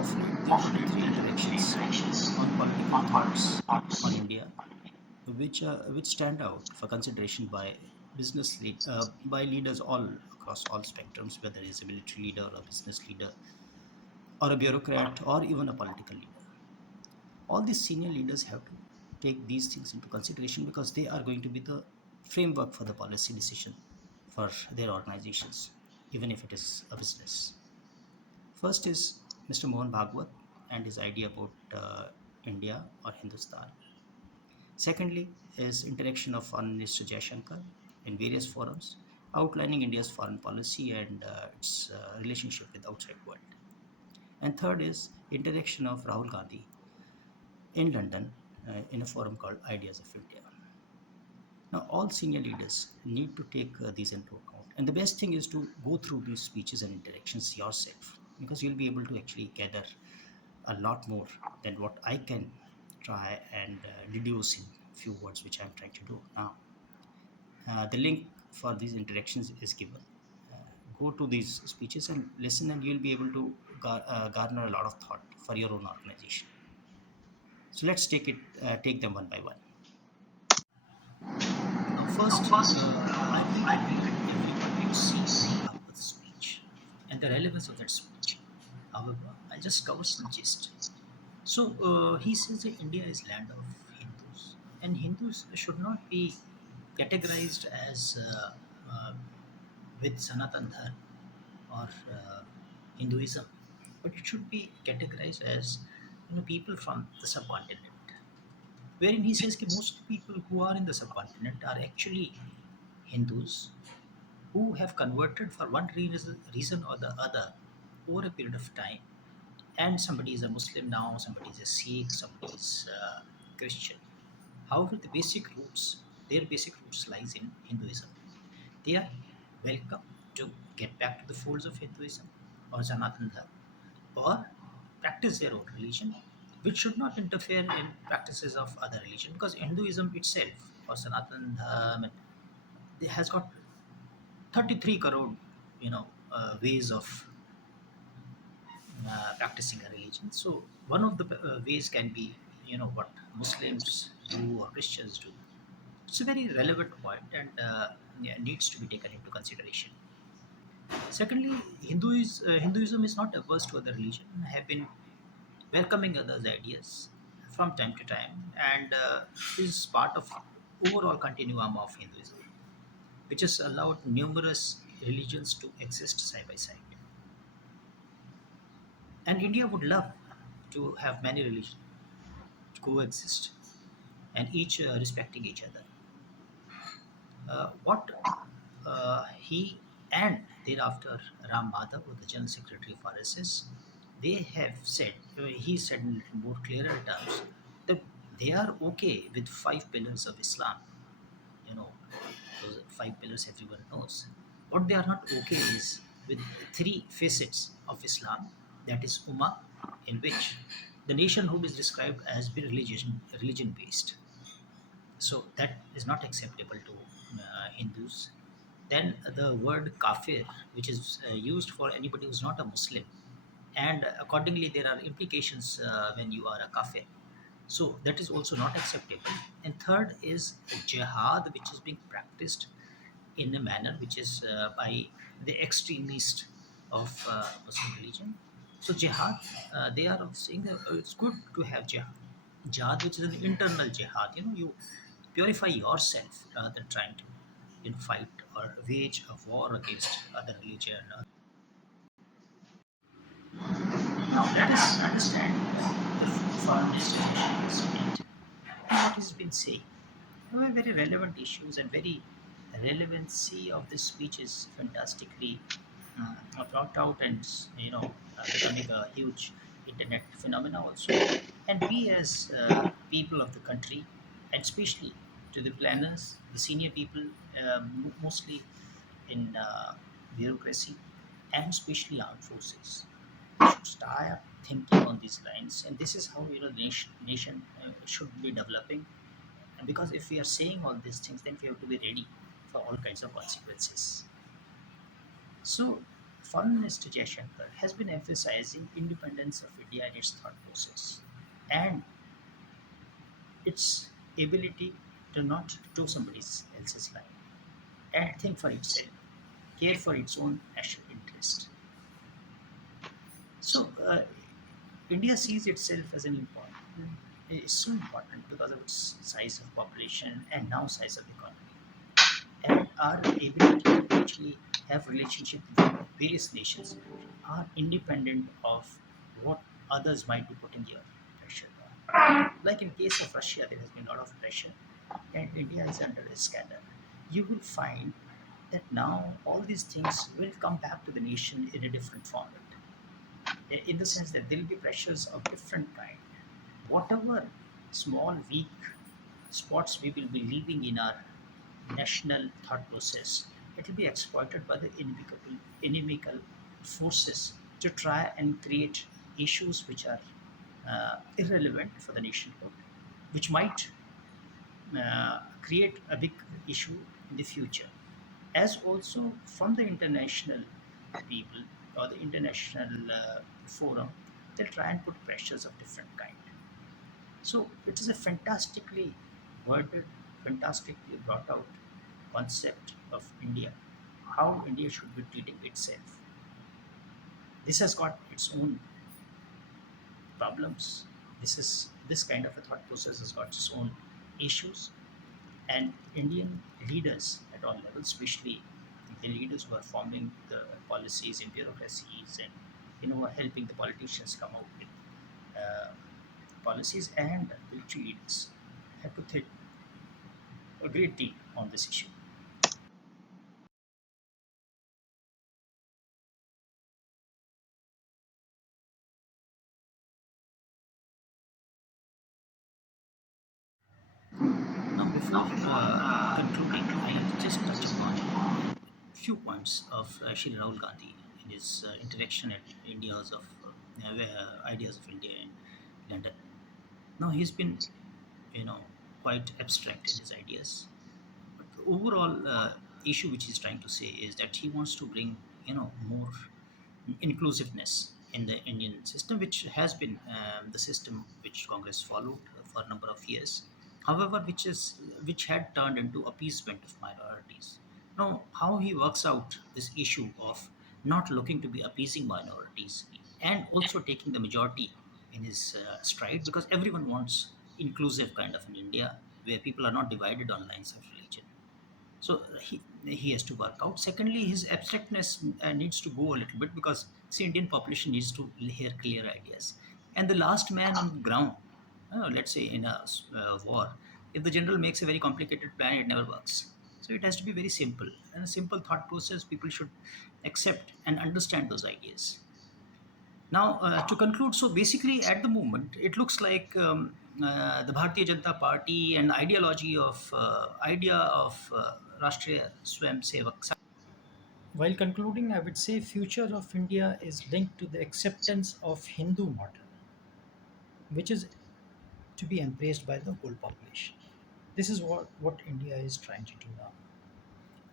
Of late, there have been three interactions on political thoughts on India, which stand out for consideration by by leaders all across all spectrums, whether he's a military leader, a business leader, or a bureaucrat, or even a political leader. All these senior leaders have to take these things into consideration because they are going to be the framework for the policy decision for their organizations, even if it is a business. First is Mr. Mohan Bhagwat and his idea about India or Hindustan. Secondly, is interaction of Foreign Minister Jaishankar in various forums, outlining India's foreign policy and its relationship with outside world. And third is interaction of Rahul Gandhi in London in a forum called Ideas of India. Now, all senior leaders need to take these into account. And the best thing is to go through these speeches and interactions yourself because you'll be able to actually gather a lot more than what I can try and deduce in few words, which I'm trying to do now. The link for these interactions is given. Uh, Go to these speeches and listen, and you'll be able to garner a lot of thought for your own organization. So let's take them one by one. Now, first, I will recommend everyone to see Mohan Bhagwat's speech and the relevance of that speech. However, I'll just cover some gist. So he says that India is land of Hindus, and Hindus should not be categorized as with Sanatan Dharma or Hinduism, but it should be categorized as people from the subcontinent. Wherein he says that most people who are in the subcontinent are actually Hindus who have converted for one reason or the other over a period of time. And somebody is a Muslim now, somebody is a Sikh, somebody is Christian. However, their basic roots lies in Hinduism. They are welcome to get back to the folds of Hinduism or Sanatan Dharma or practice their own religion, which should not interfere in practices of other religion because Hinduism itself or Sanatan Dharma it has got 33 crore ways of practicing a religion. So one of the ways can be what Muslims do or Christians do. It's a very relevant point and yeah, needs to be taken into consideration. Secondly, Hinduism is not averse to other religion, have been welcoming others' ideas from time to time, and is part of overall continuum of Hinduism, which has allowed numerous religions to exist side by side. And India would love to have many religions coexist and each respecting each other. What he and thereafter Ram Madhav, the General Secretary for RSS, they have said, he said in little more clearer terms, that they are okay with five pillars of Islam. You know, those five pillars everyone knows. What they are not okay is with three facets of Islam, that is Ummah, in which the nationhood is described as being religion based. So that is not acceptable to Hindus. Then the word kafir, which is used for anybody who's not a Muslim, and accordingly there are implications when you are a kafir. So that is also not acceptable. And third is jihad, which is being practiced in a manner which is by the extremist of Muslim religion. So jihad, they are saying that it's good to have jihad. Jihad, which is an internal jihad, you purify yourself rather than trying to fight or wage a war against other religion. Now let us understand the foreign destination speech and what he's been saying. There were very relevant issues and very relevancy of this speech is fantastically brought out and becoming a huge internet phenomena also. And we as people of the country, and especially to the planners, the senior people, mostly in bureaucracy and especially armed forces, should start thinking on these lines. And this is how the nation should be developing. And because if we are saying all these things, then we have to be ready for all kinds of consequences. So Foreign Minister Jaishankar has been emphasizing independence of India in its thought process and its ability to not do somebody else's life and think for itself, care for its own national interest. So India sees itself as an important. It's so important because of its size of population and now size of economy, and our ability to actually have relationship with various nations are independent of what others might be putting here pressure on. Like in case of Russia, there has been a lot of pressure, and India is under a scanner. You will find that now all these things will come back to the nation in a different format, in the sense that there will be pressures of different kind. Whatever small weak spots we will be leaving in our national thought process, it will be exploited by the inimical forces to try and create issues which are irrelevant for the nationhood, which might create a big issue in the future. As also from the international people or the international forum, they'll try and put pressures of different kind. So it is a fantastically worded, fantastically brought out concept of India, how India should be treating itself. This has got its own problems. This kind of a thought process has got its own issues, and Indian leaders at all levels, especially the leaders who are forming the policies in bureaucracies and are helping the politicians come out with uh, policies, and military leaders have to think a great deal on this issue. Now, before concluding, I like to just touch upon a few points of Shri Rahul Gandhi in his interaction at Ideas of India in London. Now, he's been, you know, quite abstract in his ideas, but the overall issue which he's trying to say is that he wants to bring, more inclusiveness in the Indian system, which has been the system which Congress followed for a number of years. However, which had turned into appeasement of minorities. Now, how he works out this issue of not looking to be appeasing minorities and also taking the majority in his stride, because everyone wants inclusive kind of an India where people are not divided on lines of religion. So he has to work out. Secondly, his abstractness needs to go a little bit, because see, Indian population needs to hear clear ideas, and the last man on the ground, let's say in a war, if the general makes a very complicated plan, it never works. So it has to be very simple, and a simple thought process people should accept and understand those ideas. Now, to conclude, so basically, at the moment, it looks like the Bharatiya Janata Party and the ideology of idea of Rashtriya Swayamsevak. While concluding, I would say future of India is linked to the acceptance of Hindu model, which is to be embraced by the whole population. This is what India is trying to do now.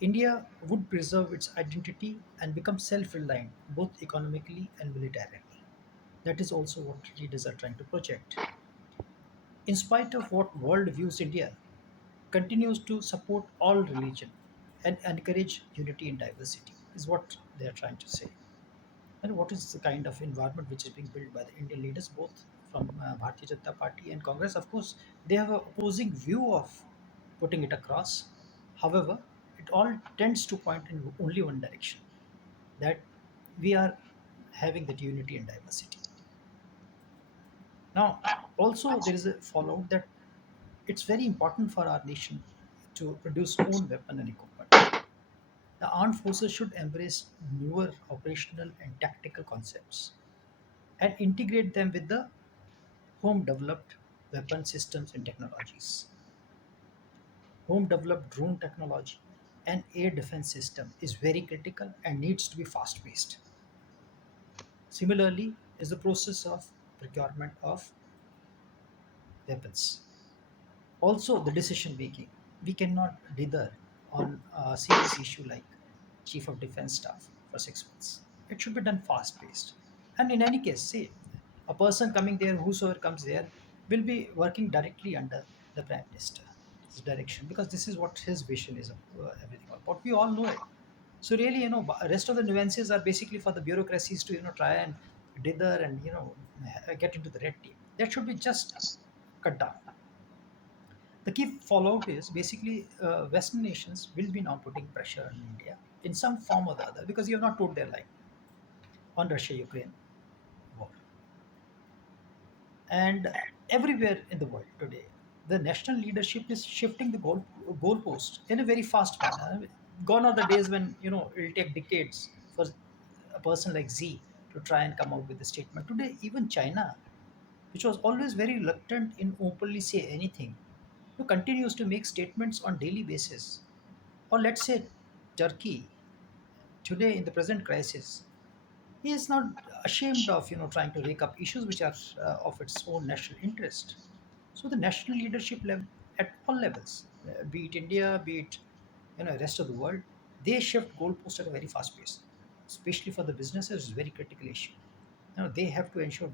India would preserve its identity and become self-reliant both economically and militarily. That is also what leaders are trying to project. In spite of what world views India, continues to support all religion and encourage unity and diversity is what they are trying to say. And what is the kind of environment which is being built by the Indian leaders, both from Bharatiya Janata Party and Congress? Of course, they have a opposing view of putting it across. However, it all tends to point in only one direction, that we are having that unity and diversity. Now, also there is a fallout that it's very important for our nation to produce own weapon and equipment. The armed forces should embrace newer operational and tactical concepts and integrate them with the home developed weapon systems and technologies. Home developed drone technology and air defense system is very critical and needs to be fast paced. Similarly, is the process of procurement of weapons. Also, the decision making. We cannot dither on a serious issue like chief of defense staff for 6 months. It should be done fast paced. And in any case, see, a person coming there, whosoever comes there, will be working directly under the Prime Minister's direction, because this is what his vision is of everything all about. We all know it. So really, rest of the nuances are basically for the bureaucracies to, try and dither and, get into the red tape. That should be just cut down. The key fallout is basically Western nations will be now putting pressure on India in some form or the other, because you have not told their line on Russia-Ukraine war. And everywhere in the world today, the national leadership is shifting the goalpost in a very fast manner. Gone are the days when it'll take decades for a person like Z to try and come out with a statement. Today, even China, which was always very reluctant in openly say anything, who continues to make statements on daily basis. Or let's say Turkey, today in the present crisis, he is not ashamed of trying to rake up issues which are of its own national interest. So the national leadership level at all levels, be it India, be it rest of the world, they shift goalposts at a very fast pace, especially for the businesses. It's a very critical issue. They have to ensure